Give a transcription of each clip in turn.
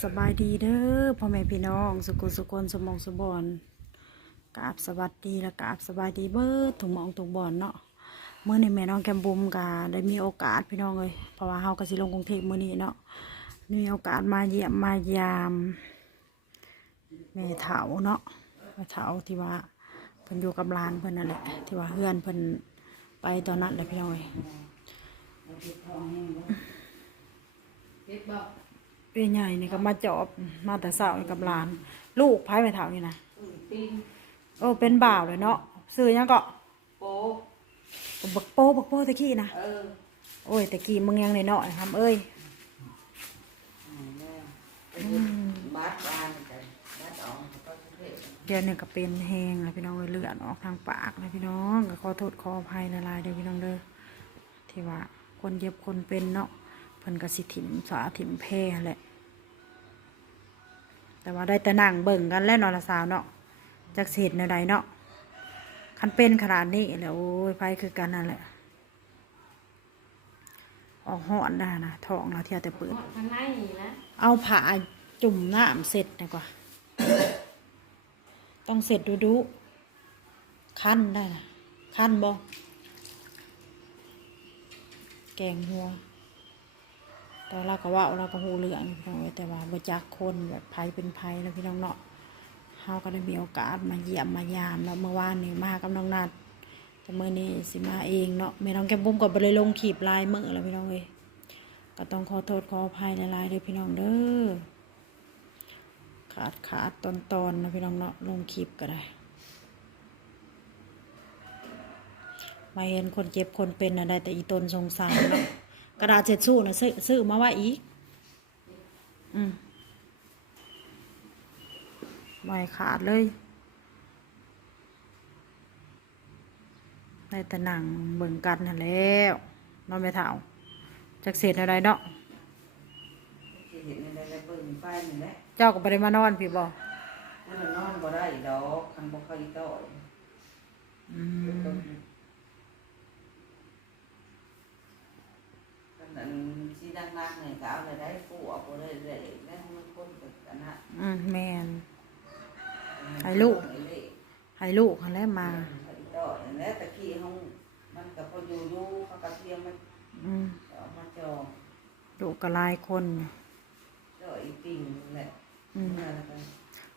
สบายดีเด้อพ่อแม่พี่น้อง สุกุสุกนสมองสบอนกราบสวัสดีและกราบสบายดีเบิดถุงมองถุงบอนเนาะเมื่อในแม่น้องแกมบุมกาได้มีโอกาสพี่น้องเลยเพราะว่าเฮาก็สิลงกรุงเทพมื้อนี้เนาะมีโอกาสมาเยี่ยมมายามแม่เฒ่าเนาะแม่เฒ่าที่ว่าเพิ่นอยู่กับลานเพิ่นนั่นแหละที่ว่าเฮือนเพิ่นไปตอนนั้นแหละพี่น้องเอ้ย เป็นใหญ่นี่ก็มาจอบมาแต่เช้านี่กับหลาน ลูกไพ่ไปเท่านี่นะโอ้เป็นบ่าวเลยเนาะซื้อหยังก็โป๊บักโป้บักโป้ตะกี้นะเออโอ้ยตะกี้มึงยังในเนาะทำเอ้ยบัดบานกันบัดออกก็เทศเดี๋ยวนี่ก็เป็นแหงเลยพี่น้องเลยเลือดออกทางปากเลยพี่น้องก็ขอโทษขออภัยละลายๆเด้อพี่น้องเด้อที่ว่าคนเย็บคนเป็นเนาะ เพิ่นก็สิถิ่มสาถิ่มแพร่แหละ แต่ว่าได้แต่นั่งเบิ่งกันแล้วเนอนละสาวเนาะจากเศษในใดเนาะคันเป็นขนาดนี้แหล้วโอ้ยไฟคือกันนั่นแหละ ออกหอนได้นะท้องเราเที่ยวแต่เปิด ทางในนะเอาผ้าจุ่มน้ำเสร็จดีกว่า ต้องเสร็จดูดูขั้นได้นะขั้นบ่แกงหัว แต่เราก็ว่าเราก็หูเหลืองพี่น้องเอ้ยแต่ว่าบ่จักคนแบบไผเป็นไผแล้วพี่น้องเนาะเฮาก็ได้มีโอกาสมาเยี่ยมมายามแล้วเมื่อวานนี่มากับน้องนัดแต่มื้อนี้สิมาเองเนาะแม่น้องแก้มบุ้มก็บ่ได้ลงขีบลายมื้อแล้วพี่น้องเอ้ยก็ต้องขอโทษขออภัยหลายๆเลยพี่น้องเด้อขาดขาดตอนตอนนะพี่น้องเนาะลงคลิปก็ได้ มาเห็นคนเจ็บคนเป็นนะได้แต่อีตนสงสารเนาะ กระดาษเช็ดชู่นะซื้อซื้อมาไว่าอีก อืมไม่ขาดเลยได้แต่หนังเบิ่งกันนั่นแหล้วเน้องไม่เท่าจากเศษอะไรเนาะที่เห็นในระเบิดไฟนี่แหละเจ้าก็ไปได้มานอนพี่บอกมันนอนบ่ได้ดอกคันบ่ค่อยต่อยอืม คันนั้นสิดังๆนี่ก็เอาได้ปูออกบ่ได้เลยแล้วมันคนกันนะอืมแมน ให้ลูกให้ลูกเขาแล้วมาต่อยแล้วตะกี้เฮามันก็พออยู่อยู่เขาก็เทียมมันอืมเอามาจองลูกก็หลายคนจ่อยติ่งแหละอืมนั่นแหละกัน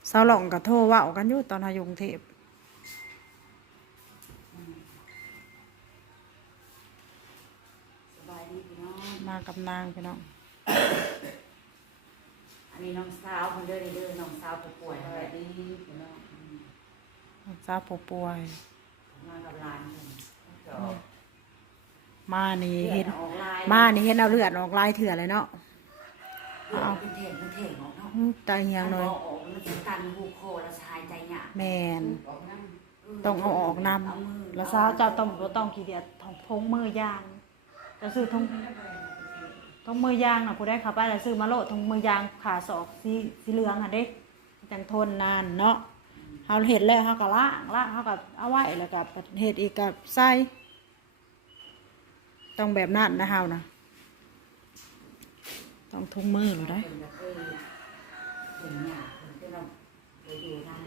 สาวหลองกับโทรเว่ากันอยู่ตอนหายกรุงเทพ สบายดีพี่น้อง มากับนางพี่น้อง อันนี้น้องสาวคนเด้อเด้อน้องสาวผู้ป่วยสนั่นแหวัละสดีพี่น้องสาวผู้ป่วย มากับหลานเพิ่นจอมานี่เห็น ออกลายมานี่เห็นเอาเลือดออกลายเถื่อเลยเนาะเอาเป็นเทนเป็นเทนออกเนาะอืมตาเหียงเลยอาออกมันจะตันหูโคแล้วชายใจหยาบแมนออกนั่งต้องเอาออกนเอามือำแล้วสาวเจ้าต้องบ่ต้องขี้เดียดทองพงมือยางจะซื้อทง ทงมือยางน่ะผู้ได้ขับไปแล้วซื้อมาโลดทงมือยางขาศอกสีสีเหลืองอะเด็กจังทนนานเนาะเฮาเห็ดแล้วเฮาก็ล้างล้างเฮาก็เอาไว้แล้วก็เฮ็ดอีกกับใส่ต้องแบบนั้นนะเฮานะต้องทุงมือหรือได้เพิ่นก็เคยเห็นหยาบเพิ่นก็เราไปดูนั่น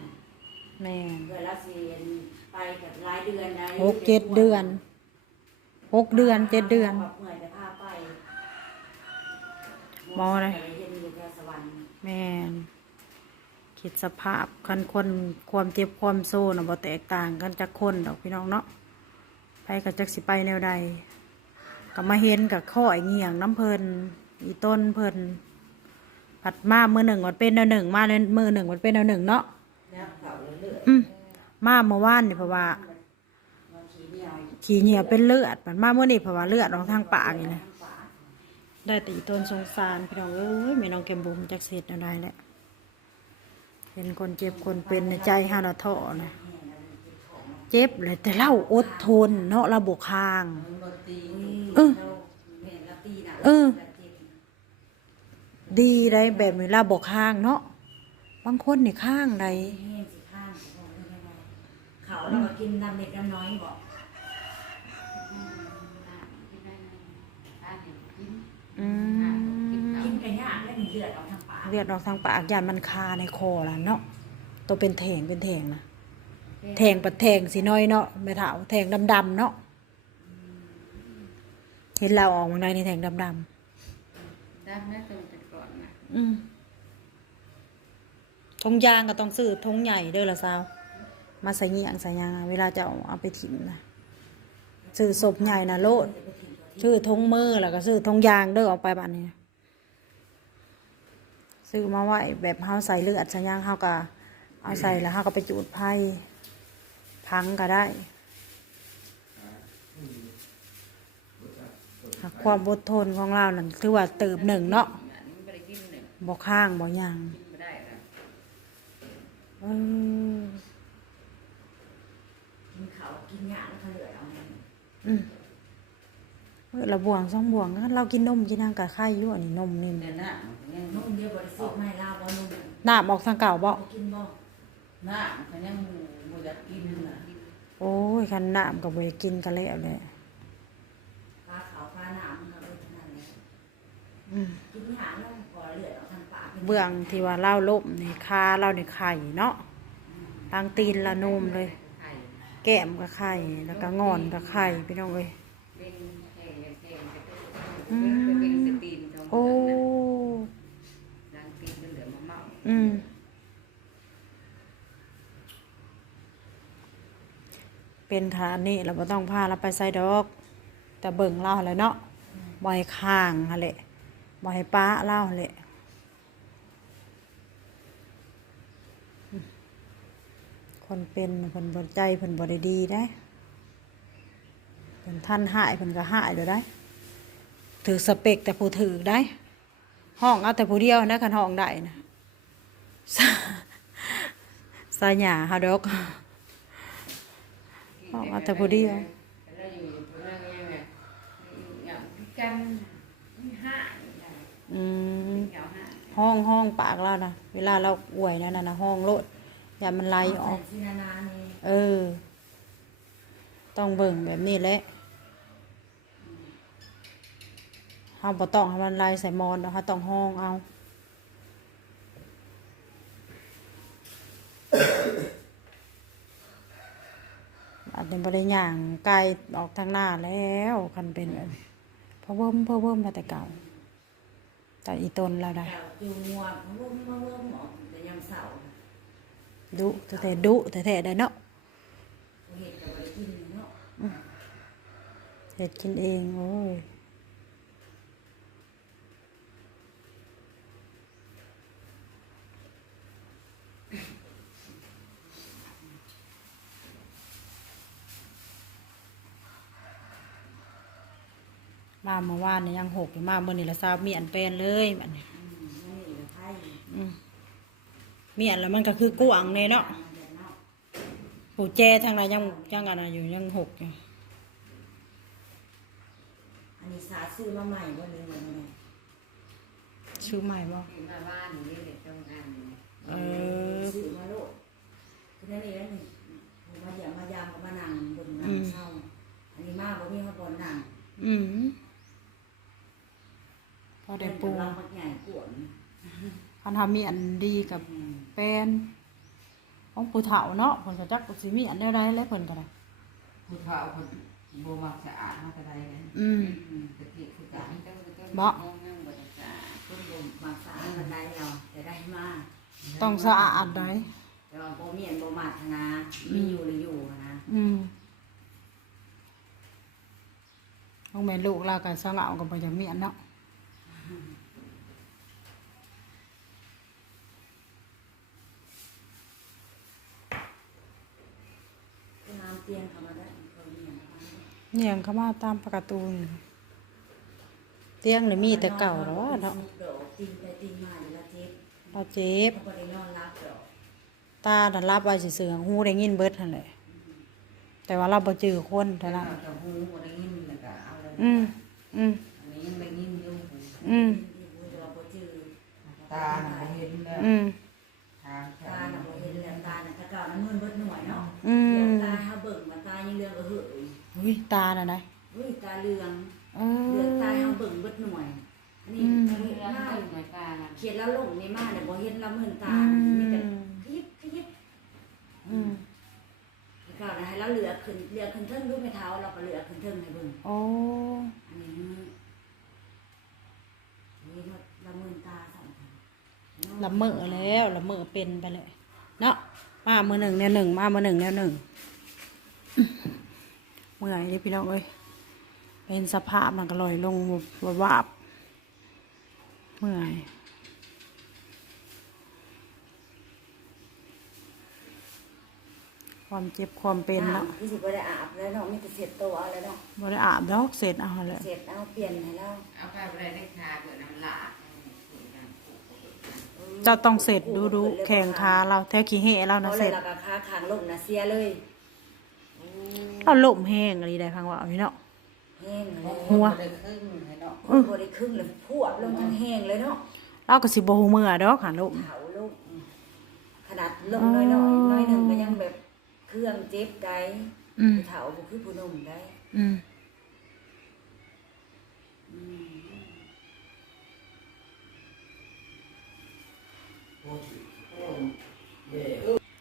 แม่นเวลาเสียนไปกับรายเดือนนะหกเจ็ดเดือนหกเดือนเจ็ดเดือน แบบเหนื่อยแต่พาไป ห มออะไรเห็นอยู่แถวสวรรค์แม่นคิดสภาพคันคนความเจ็บความโซ่นะบ่แตกต่างกันจากคนดอกพี่น้องเนาะไปกับจักสิไปแนวใดก็มาเห็นกับข้อไอ้เงี่ยงน้ำเพลินอีต้นเพลินผัดมามือหนึ่งมันเป็นแนวหนึ่งมาเลยมือหนึ่งมันเป็นแนวหนึ่งเนาะนับเขาเรื่อยอืมมาเมื่อวานนี่เพราะว่าบางทีเนี่ยขี่เหนียวเป็นเลือดมันมาเมื่อนี่เพราะว่าเลือดออกทางปากนี่นะทางขวา ได้แต่อีต้นสงสารพี่น้องเอ้ยแม่น้องแกมบุมจากเศษอะไรแหละเห็นคนเจ็บคนเป็นในใจห้าเราท่อนะเจ็บเลยแต่เล่าอดทน เนาะเราบกคาง เออเออ ดีได้แบบนี้เราบกคางเนาะบางคนนี่ข้างใดแห้งสิข้างสิบอกไม่ได้ไงเขาเราก็กินน้ำเล็กน้ำน้อยบอก อืม กินไก่ย่างแล้วมีเลือดออกทางปากเลือดออกทางปากยานมันคาในคอล่ะเนาะตัวเป็นแถงเป็นแถงนะแถงปัดแถงสีน้อยเนาะไม่เท่าแถงดำๆเนาะเห็นเราออกมาได้ในแถงดำด้านหน้าตรงแต่ก่อนนะๆอืมทงยางก็ต้องซื้อทงใหญ่เด้อละสาวมาใส่เงียงใส่ยางอะเวลาจะเอาเอาไปถิ่มนะซื้อศพใหญ่นะโลดซื้อทงมือแล้วก็ซื้อทงยางเด้อเอาไปบ้านนี้ ซื้อมาไว้แบบเฮาใส่เลือดใส่ยางเฮาก็เอาใส่แล้วเฮาก็ไปจูดไผ่พังก็ได้หากความอดทนของเรานั่นถือว่าเติบหนึ่งเนาะอันนี้ไม่ได้กินหนึ่งบ่ข้างบ่หยางกินไม่ได้แล้วเออกินเขากินหยาแล้วเขาเลือดออกมาอืม เมื่อละบวงสองบวงงั้นเรากินนมกินนางกับไข่อยู่อันนี้นมนี่เดี๋ยวหน้ามันยังนุ่มเดียวบริสุทธิ์ไม่ลาวบ่นุ่มน้ำออกทางเก่าบ่บ่กินบ่หน้ามันยังบ่อยากกินนะโอ้ยคันน้ำกับไปกินกันแล้วเลยปลาขาวปลาหนามมันก็เลยขนาดนี้อืมกินหยาแล้วพอเลือดออกทางปากเบื้องที่ว่าเล่าล่มนี่คาเล่าในไข่เนาะทางตีนละนุ่มเลยไข่แก้มกับไข่แล้วก็งอนกับไข่พี่น้องเอ้ย เป็นแห้งแห้งกระตุ้อืมโอ้อืมเป็นขนาดนี้เราไม่ต้องพาเราไปใส่ดอก แต่เบิ่งเล่าแหละเนาะบอยข้างฮะแหละบอยป้าเล่าแหละคนเป็นเพิ่นบ่ใจเพิ่นบ่ได้ดีได้ พิ่นท่านหายเพิ่นก็หายเดี๋ยวได้ถือสเปกแต่ผู้ถือได้ ห้องเอาแต่ผู้เดียวนะคันห้องได้นะสาสาหยาฮาดอกห้องเอาแต่ผู้เดียวห้องห้องปากเรานะเวลาเราอวยนั่นนะนะห้องโลดอย่ามันไหลออก เออ ต้องเบิ่งแบบนี้แหละ เฮาบ่ต้องให้มันไหลใส่มอนเนาะเฮาต้องห้องเอาอาจจะบริย่างไกลออกทางหน้าแล้วคันเป็นแบบนี้เพราะเบิ่มเพราะเบิ่มมาแต่เก่าแต่อีตนเราได้แถวจูงวมาเบิ่มมาเบิ่มหมอแต่ยามเสาร์ดุแต่แต่ดุแต่แต่ได้เนาะเห็ดกับบริกินเนาะเห็ดกินเองโอ้ย มาเมื่อวานนี่ยังหกอยู่มาเมื่อนี่ละสาวเมียนเป็นเลยมันนี่อืมนี่เหลือไทยอืมเมียนแล้วมันก็คือกวางเลยเนาะมันเดือนเนาะผู้แจทางไหนยังยังอะไรอยู่ยังหกอยู่อันนี้สาซื้อมาใหม่บ่เลยว่าไงชื่อใหม่บ่ที่มาบ้านนี่เด็กตรงนั้นเออซื้อมาโลดคือนั่นเองนั่นนี่ผมมาเยี่ยมมายามกับมานั่งบนนั่งเช่าอันนี้มาบ่มีมาบนนั่งอืม พอได้ปูเรามักใหญ่กวนคันทำมีอันดีกับแป้นของผู้เฒ่าเนาะเพิ่นก็จักสิมีอันใดๆแล้วเพิ่นก็ได้ผู้เฒ่าคนโบมักสะอาดมากกระไดเลยอืมตะกี้คือการต้องต้องบ่นั่งบริจาคเพิ่นบ่มักสะอาดมันได้เราแต่ได้มาต้องสะอาดได้แต่ว่าบ่มีอันบ่มาทนามีอยู่หรืออยู่นะอืมของแม่ลูกเราก็สงเอาก็บ่อยากมีอันเนาะ น้ำ เตียงเข้ามาได้เขาเนี่ยเนียงเข้ามาตามประตูนี่เตียงนี่มีแต่เก่าแล้วว่าเนาะดอกตีนไปตีนมาอยู่ละเจ็บเราเจ็บ เขาบ่ได้นอนรับดอกตาดันรับไว้ซื่อๆหูได้ยินเบิดหั่นแหละแต่ว่าเราบ่จือคนเท่าแต่ละนั้นจะหูได้ยินแล้วก็เอาเลยอืมอืมอันนี้ยังได้ยินอยู่อืมที่พูดแต่ว่าบ่จือตาหนาเห็นแล้วอืมทางตาน่ะบ่เห็นแล้วตาน่ะแตะเก่านั้นมันเบิดหน่วยเนาะอืเดี๋ยวมตาเฮาเบิ่งมาตายังเรืองก็เห อะอยู่อุ้ยตาน่ะนะเฮ้ยตาเรืองเอเรืองตาอเฮาเบิ่งเบิดหน่วยอันนี้อืมอันนี้เรื่องหน้าตึ้งในตาน่ะเขียนแล้วลงนี่มาเนี่ยบ่เห็นละหมื่นตาอืมีแต่มขยิบขยิบอืมแล้วก็ให้เราเหลือขึ้นเหลือขึ้นเทิงดูไม่เท้าเราก็เหลือขึ้นเทิงให้เบิ่งโอ้อันนี้มือนี่ละหมื่นตาสองพันละเมอแล้วละเมอเป็นไปเลย เนาะมามือหนึ่งแนวหนึ่งมามือหนึ่งแนวหนึ่ง เมื่อยเด้อพี่น้องเอ้ยเป็นสภาพมันก็ลอยลงวบวาบเมื่อยความเจ็บความเป็นเนาะคือสิบ่ได้อาบแล้วเนาะมีแต่เสร็จตัวแล้วเนาะบ่ได้อาบดอกเสร็จเอาแหละเสร็จเอาเปลี่ยนให้แล้วเอาไปบ่ได้ได้คาเบิดน้ำลาดเจ้าต้องเสร็จดูดูแข่งขาเราแท้ขี้เหเรานะเอาเสเลร็ยจราคาขางลงนะเสียเลย เราล่มแห้งอะไรได้พังว่าเอาพี่เนาะ แห้งเลยหัว บ่ได้ครึ่งให้เนาะโอ้ยบ่ได้ครึ่งเลยพวดลงทั้งแห้งเลยเนาะเราก็สิบ่ฮู้มื้อดอกหันล่มเผาลูกขนาดลงน้อยๆน้อยหนึ่งก็ยังแบบเครื่องเจ็บได้อืมผู้เฒ่าบ่คือผู้หนุ่มได้อืมอืม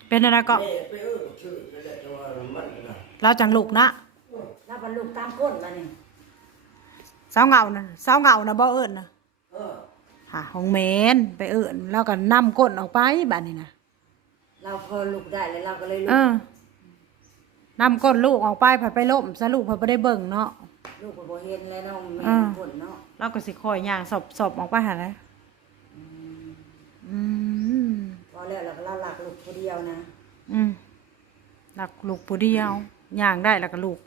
เป็นอะไรก็ไปเออชื่อนั่นแหละแต่ว่ามันนะ เราจังลูกนะแล้วบรรลุตามก้นแล้วนี่สาวเหงานะสาวเหงานะบ่เอิ้นนะเออหาของแมนไปเอิ้นแล้วก็นำก้นออกไปบัดนี้นะเราพอลุกได้แล้วเราก็เลยลุเอกอนำก้นลูกออกไปผัดไปล่มซะลูกผัดบ่ได้เบิ่งเนาะลูกก็บ่เห็นแล้วเนาะแม่อ่าก้นเนาะเราก็สิคอยย่างสอบสอบออกไปหาเลยอืมพอแล้วเราก็เราหลักลูกผู้เดียวนะ อืมหลักลูกผู้เดียว ย่างได้แล้วก็ลูก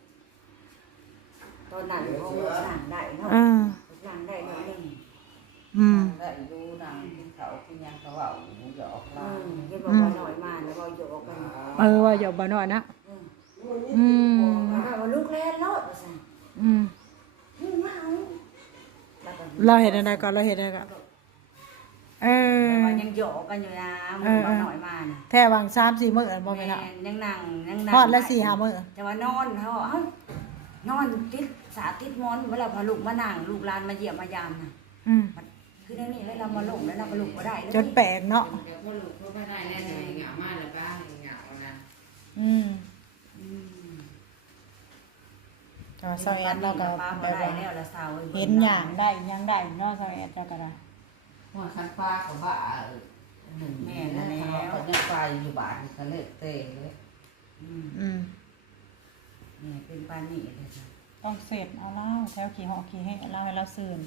ตอนนั้นเขาลูกหลังได้เนาะเออลูกหลังได้เนาะนี่อืม ได้ดูหนังกินเขาวกินหยังก็เว้าหมูหยอกเอลาอเห็นบอกว่าน้อยมาแล้วก็อยู่กันเออว่าอย่าบ่น้อยนะอืมอืมแล้วก็ว่าลูกแล่นรอดว่าซั่นอืม อืมมาเอาแล้วก็ เราเห็นอะไรก่อนเราเห็นอะไรก่อน เออ แต่ว่ายังหยอกกันอยู่นะมันเออเออน้อยมาน่ะแท่วางสามสี่มื้อบ่แม่แม่นละ ยังนั่งยังนั่งทอดละสี่ห้ามื้อ แต่ว่านอนเขาบอกเอ้านอนติดสาติดมอนเวลาพอลูกมานั่งลูกหลานมาเยี่ยมมายามน่ะอืมมันคือในนี่แล้วเรามาลงแล้วเราก็ลุกมาได้เลยจนแปลกเนาะเดี๋ยวพ่อลูกเขาไม่ได้แน่เลยเหงามาเลยป้าเหงานะอืมอืมแต่ว่าซอยแอดเราก็ป้าแบมาบได้ว่าแล้วละสาวอ้เห็นอย่างได้หยังได้เนาะซอยแอดเจ้าก็ได้ หัวคันป้ากับบ้าหนึ่งแม่นั่นแล้วก็ยังไปอยู่บ้านก็เลิกเตะเลยอืมอืมนี่เป็นปานนี่เลยจ้ะต้องเสร็จเอาเหล้าแถวขี่หอกขี่ให้เหล้าให้เราซื่น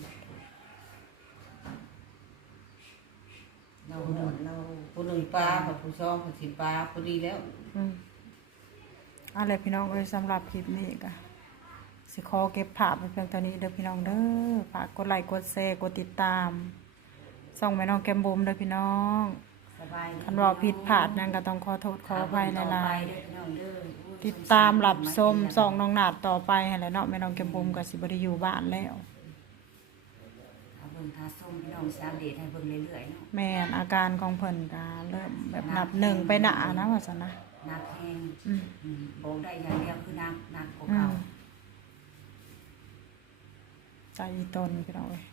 เราหมดเราผู้หนึ่งป้ากับผู้ช่องผู้สิป้าผู้ดีแล้วอืมเอะไรพี่น้องเอ้ยสำหรับคลิปนี้ก็สิขอเก็บภาพไว้เพียงเท่านี้เด้อพี่น้องเด้อฝากกดไลค์กดแชร์กดติดตาม ส่องแม่น้องแกมบุมเด้อพี่น้องสบายคันว่าผิดพลาดนั่นก็ต้องขอโทษขออภัยหลายๆเด้อพี่น้องเด้อโอ้ยๆติดตามหลับชมส่องน้องหนาดต่อไปให้แหล้วเนาะแม่น้องแกมบุมก็สิบ่ได้อยู่บ้านแล้ว เอาเบิ่งทาส้มพี่น้องสิอัปเดตให้เบิ่งเรื่อยๆเนาะแม่นอาการของเพิ่นก็เริ่มแบบนับหนึ่งไปหนานะว่าซั่นนะนักแห้งอืมอืมบอกได้อย่างเดียวคือนักนักกว่าอืเก่ามใจอีตนพี่น้องเอ้ย